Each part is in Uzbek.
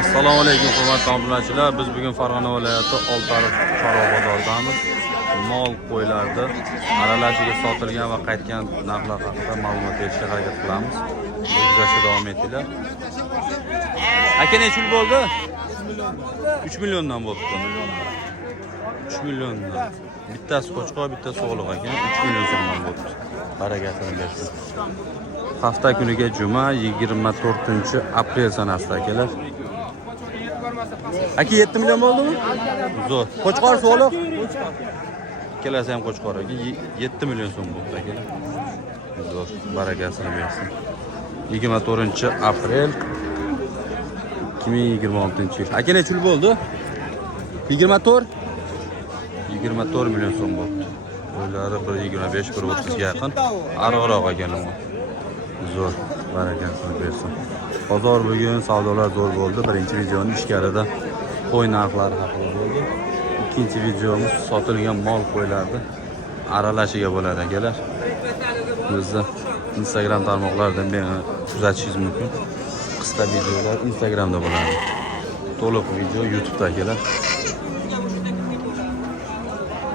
Assalomu alaykum hurmatli obunachilar. Biz bugun Farg'ona viloyati Oltiariq chorva bozoridamiz. Mol qo'ylarda aralashiga sotilgan va qaytgan narxlar haqida ma'lumot berishga harakat qilamiz. Izlashda davom etinglar. Aka necha pul bo'ldi? 3 milliondan bo'libdi. 3 milliondan. Bittasi qo'chqor, bittasi o'g'liq ekan. 3 million so'mdan bo'libdi. Barakatini bersin. Hafta kuniga juma 24-aprel sanasida akalar. Aka 7 million bo'ldimi? Zo'r. Qo'chqor so'liq. Kelasi ham qo'chqor aka 7 million so'm bo'ldi akalar. Zo'r. Barakasini bersin. 24-aprel 2026-yil. Aka necha pul bo'ldi? 24 million so'm bo'ldi. O'ylari 1.25-1.30 ga yaqin. Ariqroq ekan u. Zo'r, barakasini bersin. Bozor bugun savdolar zo'r bo'ldi. Birinchi videoni ichkarida qo'y narxlari haqida bo'ldi. Ikkinchi videomiz sotilgan mol qo'ylarni aralashiga bo'ladi akalar. Bizda Instagram tarmoqlarida meni kuzatishingiz mumkin. Qisqa videolar Instagramda bo'ladi. To'liq video YouTube'da akalar.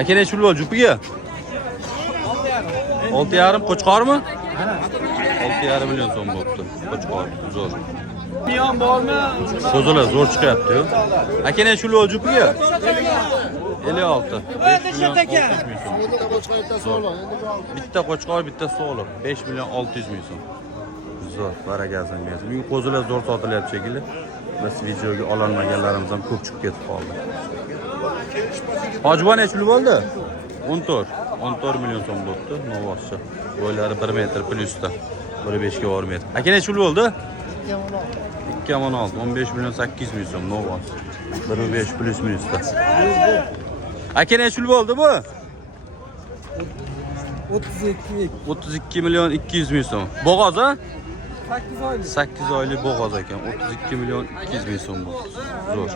Aka necha pul bo'ldi jupiga? 6,5 qo'chqormi? 6,5 million so'm bo'libdi. Qo'chqor, zo'r. Million bormi? Qo'zilar zo'r chiqyapti-yu. Aka necha pul bo'ldi jupiga? 56. 5 million 600 ming so'm. Bitta qo'chqor, bitta so'liq. 5 million 600 ming so'm. Zo'r, barakasini bersin. Bugun qo'zilar zo'r sotilyapti shekilli. Biz videoga ololmaganlarimiz ham ko'p chiqib ketib qoldi. Hojibon necha pul bo'ldi? 14 million so'm bo'libdi. Novoscha. Bo'ylari 1 metr plyusda. 1.5 ga bormaydi. Aka necha pul bo'ldi? 2,16. 15 million 800 ming so'm Novos. 1.5 plyus minusda. Aka necha pul bo'ldi bu? 32 million 200 ming so'm. Bo'g'oz a? 8 oylik bo'g'oz ekan. 32 million 200 ming so'm bo'ldi. Zo'r.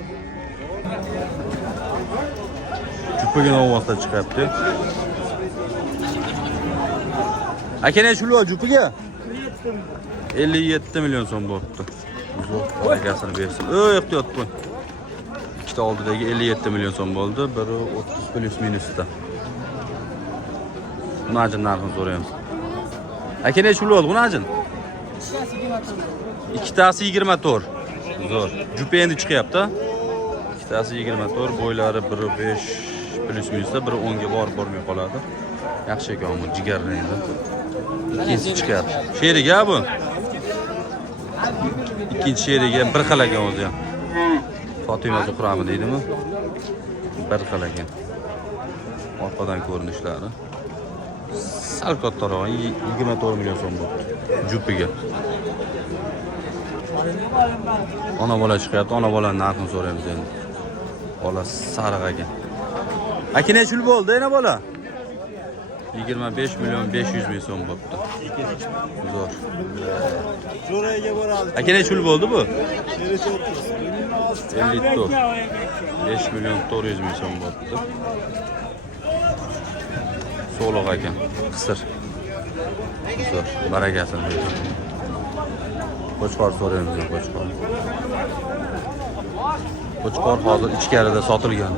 Jupiga Novosda chiqyapti. Aka necha pul bo'ldi jupiga? 57 million so'm bo'libdi. Zo'r, barakasini bersin. Ehtiyot qo'y. Ikkita oldidagi 57 million so'm bo'ldi. Biri 30 plyus minusda. Bunajin narxini so'raymiz. Aka necha pul bo'ldi bunajin? Ikkitasi 24. Zo'r. Jupi endi chiqyapti. Ikkitasi 24, bo'ylari 1.5 plyus minusda, biri 10 ga borib bormay qoladi. Yaxshi ekan bu jigarni endi. Ikkinchisi chiqyapti. Sheriga bu. Ikkinchi sheriga bir xil ekan o'zi ham. Fatima Zuhrami deydimi? Bir xil ekan. Orqadan ko'rinishlari. Sal kattaroq 24 million so'm bo'ldi. Jupiga. Ona bola chiqyapti. Ona bola narxini so'raymiz endi. Bola sariq ekan. Aka necha pul bo'ldi ena bola? 25 million 500 ming so'm bo'libdi. Zo'r. Jo'raga boradi. Aka necha pul bo'ldi bu? 54. 54. 5 million 400 ming so'm bo'libdi. So'liq ekan, qisir. Zo'r, barakasini bersin. Qo'chqor so'raymiz, qo'chqor. Qo'chqor hozir ichkarida sotilgan.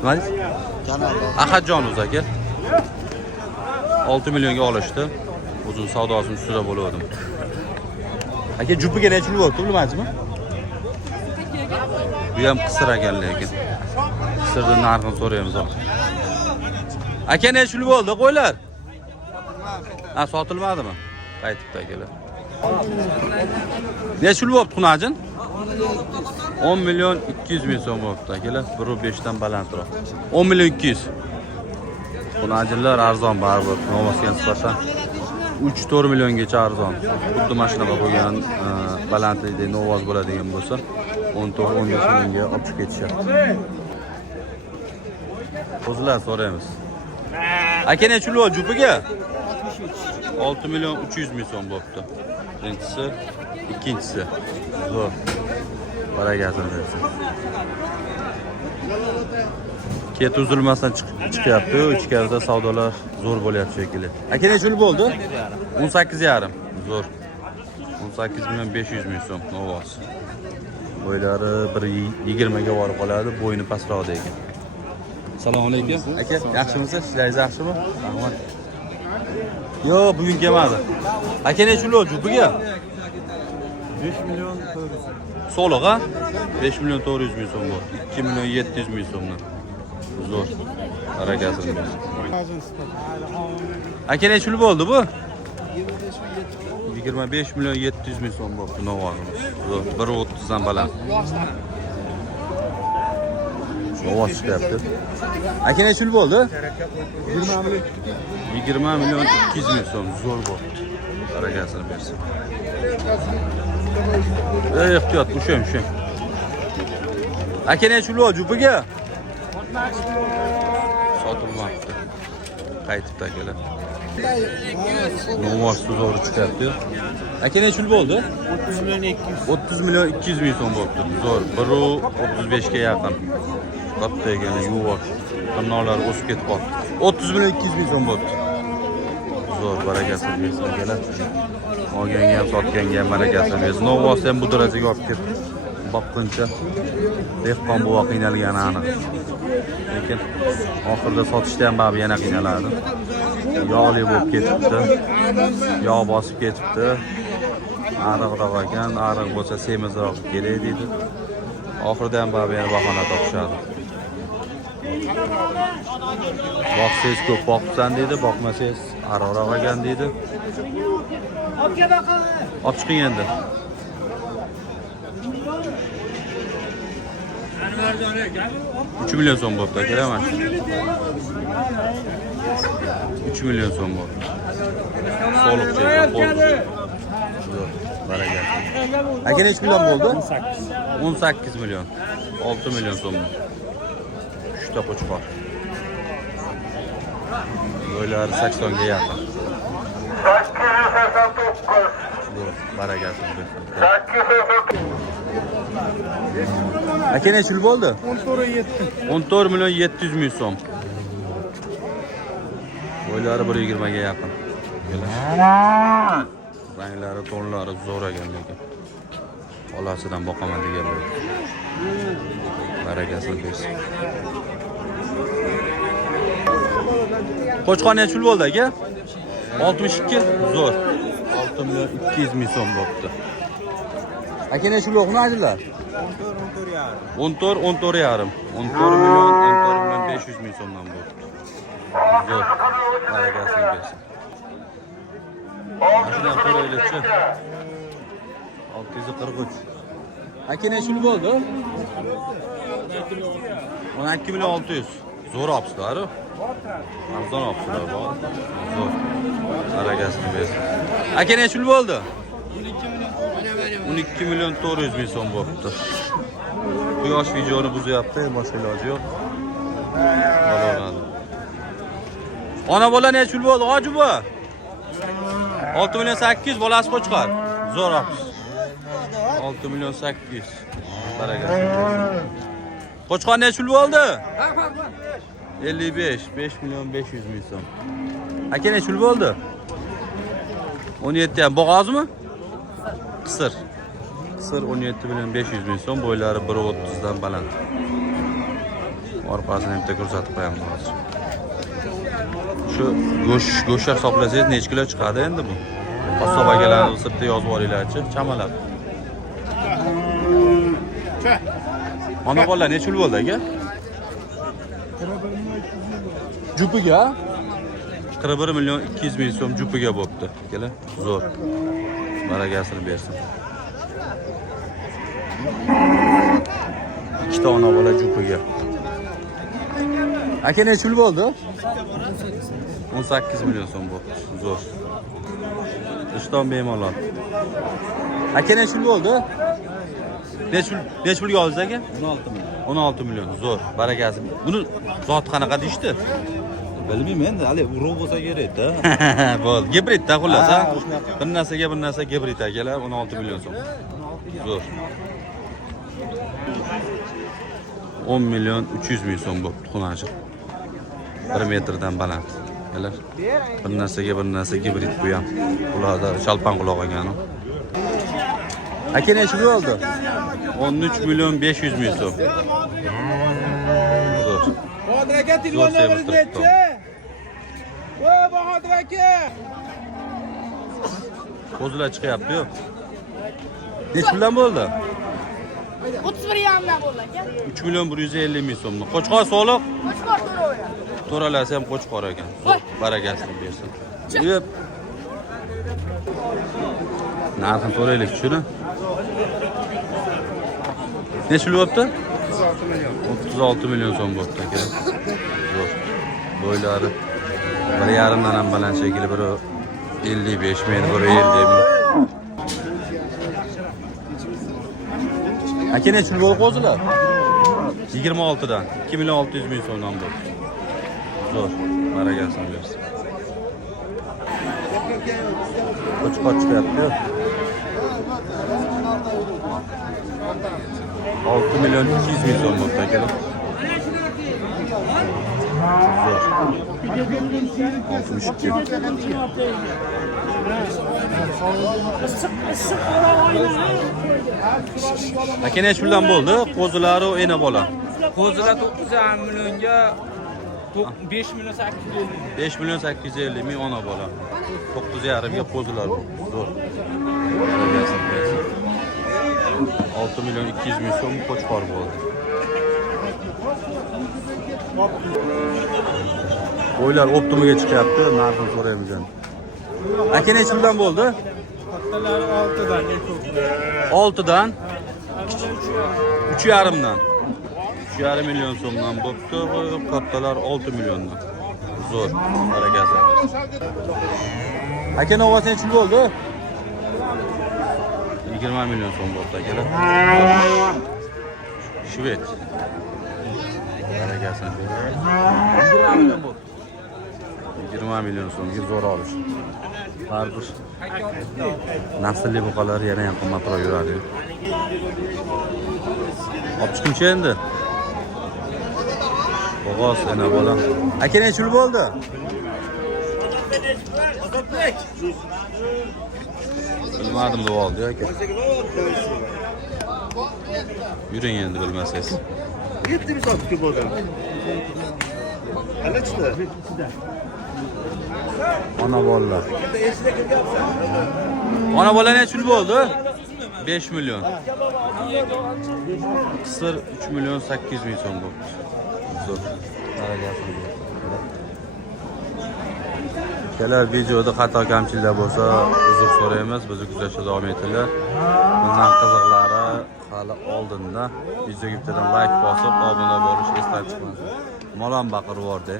Nima deysiz? Ahadjon o'zi aka. 6 millionga olishdi. Uzun savdosini ustida bo'lgandim. Aka jupiga necha pul bo'ldi, bilmaysizmi? Bu ham qisir ekan lekin. Qisirning narxini so'raymiz. Aka necha pul bo'ldi qo'ylar? Ha, sotilmadimi? Qaytibdi akalar. Necha pul bo'libdi xunajin? 10 million 200 ming so'm bo'libdi akalar. 1.5 dan balandroq. 10 million 200. Xunajinlar arzon baribir. Novosga nisbatan 3-4 milliongacha arzon. Xuddi mashinaga qo'ygan balandlikda Novos bo'ladigan bo'lsa 14-15 millionga olib chiqib ketishyapti. Qo'zilar so'raymiz. Aka necha pul bo'ldi jupiga? 6 million 300 ming so'm bo'libdi. Birinchisi, ikkinchisi. Zo'r. Barakasini bersin. Ket uzilmasdan chiqyapti. Ichkarida savdolar zo'r bo'lyapti shekilli. Aka necha pul bo'ldi? 18,5. Zo'r. 18 milyon 500 ming so'm Novos. Bo'ylari 1.20 ga borib qoladi, bo'yni pastroqda ekan. Assalomu alaykum. Aka, yaxshimisiz? Ishlaringiz yaxshimi? Rahmat. Yo, bugun kelmadi. Aka necha pul jupiga? 5 milyon 400. Soliq ha? 5 milyon 400 ming so'm bo'ldi. 2 milyon 700 ming so'mdan. Zo'r. Barakasini bersin. Aka necha pul bo'ldi bu? 25 milyon 700 ming so'm bo'ldi Novosimiz. Zo'r. 1.30 dan baland. Novos chiqyapti. Aka necha pul bo'ldi? 20 milyon 200 ming so'm. Zo'r bo'ldi. Barakasini bersin. Ehtiyot, usham. Aka necha pul bo'ldi jupiga? Sotilmoqda. Qaytibdi akalar. Novos zo'r chiqyapti. Aka necha pul bo'ldi? 30 milyon 200. 30 milyon 200 ming so'm bo'libdi. Zo'r. 1.35 ga yaqin. Katta ekan, yuvosh. Tirnoqlari o'sib ketib qoldi. 30 milyon 200 ming so'm bo'libdi. Zo'r, barakasini bersin akalar. Olganga ham, sotganga ham barakasini bersin. Novos ham bu darajaga olib ketdi. Boqquncha dehqon buva qiynalgani aniq. Lekin oxirida sotishda ham baribir yana qiynaladi. Yog'li bo'lib ketibdi. Yog' bosib ketibdi. Ariqroq ekan, ariq bo'lsa semizroq kerak deydi. Oxirida ham baribir yana bahona topishadi. Boqsangiz ko'p boqibsan deydi, boqmasangiz ariqroq ekan deydi. Olib chiqing endi. $3 milyon so'm bo'libdi akalar mana shu. 3 milyon so'm bo'ldi. Soliqcha bo'ldi. Barakah. Aka necha million bo'ldi? 18 milyon. 6 milyon so'm. 3 ta qo'chqor. Bo'ylari 80 ga yaqin. 889. Barakah. Aka necha yil bo'ldi? 14 milyon 700 ming so'm. Bo'ylari 1.20 ga yaqin. Ranglari, tonlari zo'r ekan lekin. Olasidan boqaman deganlar. Barakasini bersin. Qo'chqor necha yil bo'ldi aka? 62 zo'r. 6 milyon 200 ming so'm bo'libdi. Aka necha yil o'qimadilar? 14 yarim. 14 milyon 500 ming so'mdan bo'ldi. Zo'r. Barakasini bersin. Ashuna qo'raylikchi. 643. Aka necha yil bo'ldi? 12 milyon 600. Zo'r olibsizlar. Arzon olibsizlar. Zo'r. Barakasini bersin. Aka necha yil bo'ldi? 12 milyon 400 ming so'm bo'libdi. Quyosh videoni buzyapti, boshqa iloji yo'q. Bo'laveradi. Ona bola necha yil bo'ldi, hoji bu? 6 milyon 800 bolasi qo'chqor. Zo'r olibsiz. 6 milyon 800. Barakasini bersin. Qo'chqor necha yil bo'ldi? 55, 5 milyon 500 ming so'm. Aka necha yil bo'ldi? 17 ham bo'g'ozmi? Qisir. Qisir 17 milyon 500 ming so'm, bo'ylari 1.30 dan baland. Orqasini ham ko'rsatib qo'yamiz hozir. Shu go'sht hisoblasangiz necha kilo chiqadi endi bu? Qassob akalarning sirtda yozib olinglarchi, chamalab. Mana bolalar necha yil bo'ldi aka? Jupiga 41 milyon 200 ming so'm jupiga bo'pti. Kelar, zo'r. Barakasini bersin. Ikkita ona bola jupiga. Aka necha yil bo'ldi? 18 milyon so'm bo'pti. Zo'r. Ishton bemalol. Aka necha yil bo'ldi? Necha pulga oldingiz aka? 16 milyon. 16 milyon. Zo'r. Barakasi. Buni zot qanaqa deydi? Bilmayman endi, hali urug' bo'lsa kerak-da. Bo'ldi. Gibrid-da xullas, ha. Bir narsa gibrid akalar, 16 milyon so'm. Zo'r. 10 milyon 300 ming so'm bo'pti xunajir. 1 metrdan baland. Bir narsa gibrid bu ham. Ularda chalpan quloq ekan. Aka nechi bo'ldi? 13 million 500 ming so'm. Zo'r. Bahodir aka telefon nomeringiz nechi? Voy Bahodir aka. Qo'zilar chiqyapti-yu. Nechi puldan bo'ldi? 31 yamdan bo'ldi aka. 3 million 150 ming so'mni. Qo'chqor soliq? Qo'chqor to'rayapti. To'ralasi ham qo'chqor ekan. Barakasini bersin. Yep. Narxini so'raylik shuni. Nechi pul bo'pti? 36 million so'm bo'pti aka. Zo'r. Bo'ylari 1,5 dan ham baland shekilli, biri 55 ming, biri 50 ming. Aka nechi pul bo'ldi qo'zilar? 26 dan 2 million 600 ming so'mdan bo'pti. Zo'r. Barakasini bersin. Qo'chqor chiqyapti-yu. 6 million 200 ming so'm bo'pti aka. Zo'r. 62. Aka nechi puldan bo'ldi? Qo'zilari ena bola. Qo'zilar 9,5 millionga 5 million 850. 5 million 850 ming ona bola. 9,5 ga qo'zilar bu. Zo'r. 6 million 200 ming so'm qo'chqor bo'ldi. Qo'ylar optimaga chiqyapti, narxini so'raymiz endi. Aka nechi puldan bo'ldi? Kattalari 6 dan. 6 dan 3,5 dan. 3,5 million so'mdan bo'pti, kattalar 6 milliondan. Zo'r, barakasi. Aka novasi nechi bo'ldi? 20 million so'm bo'pti akalar. Shved. Barakasini beradi. 20 million bo'pti. 20 million so'mga zo'r olish. Har bir naslli buqalar yana ham qimmatroq yuradi. Olib chiqimchi endi. Bo'g'oz ana bola. Aka nechi pul bo'ldi? Bilmadim deb oldi aka. Yuring endi bilmasangiz. Yetti mi sattık bu adam? Anaçta. Ona bolalar. Ona bola nechi pul bo'ldi? 5 million. Qisir 3 million 800 ming so'm bo'ldi. Zo'r. Barakasini. Kelar videoda xato kamchiliklar bo'lsa, uzr so'raymiz. Bizni kuzatishda davom etinglar. Bundan qiziqlari hali oldinda videoga bittadan like bosib, obuna bo'lishni eslatib qo'ying. Malon baqirvordi.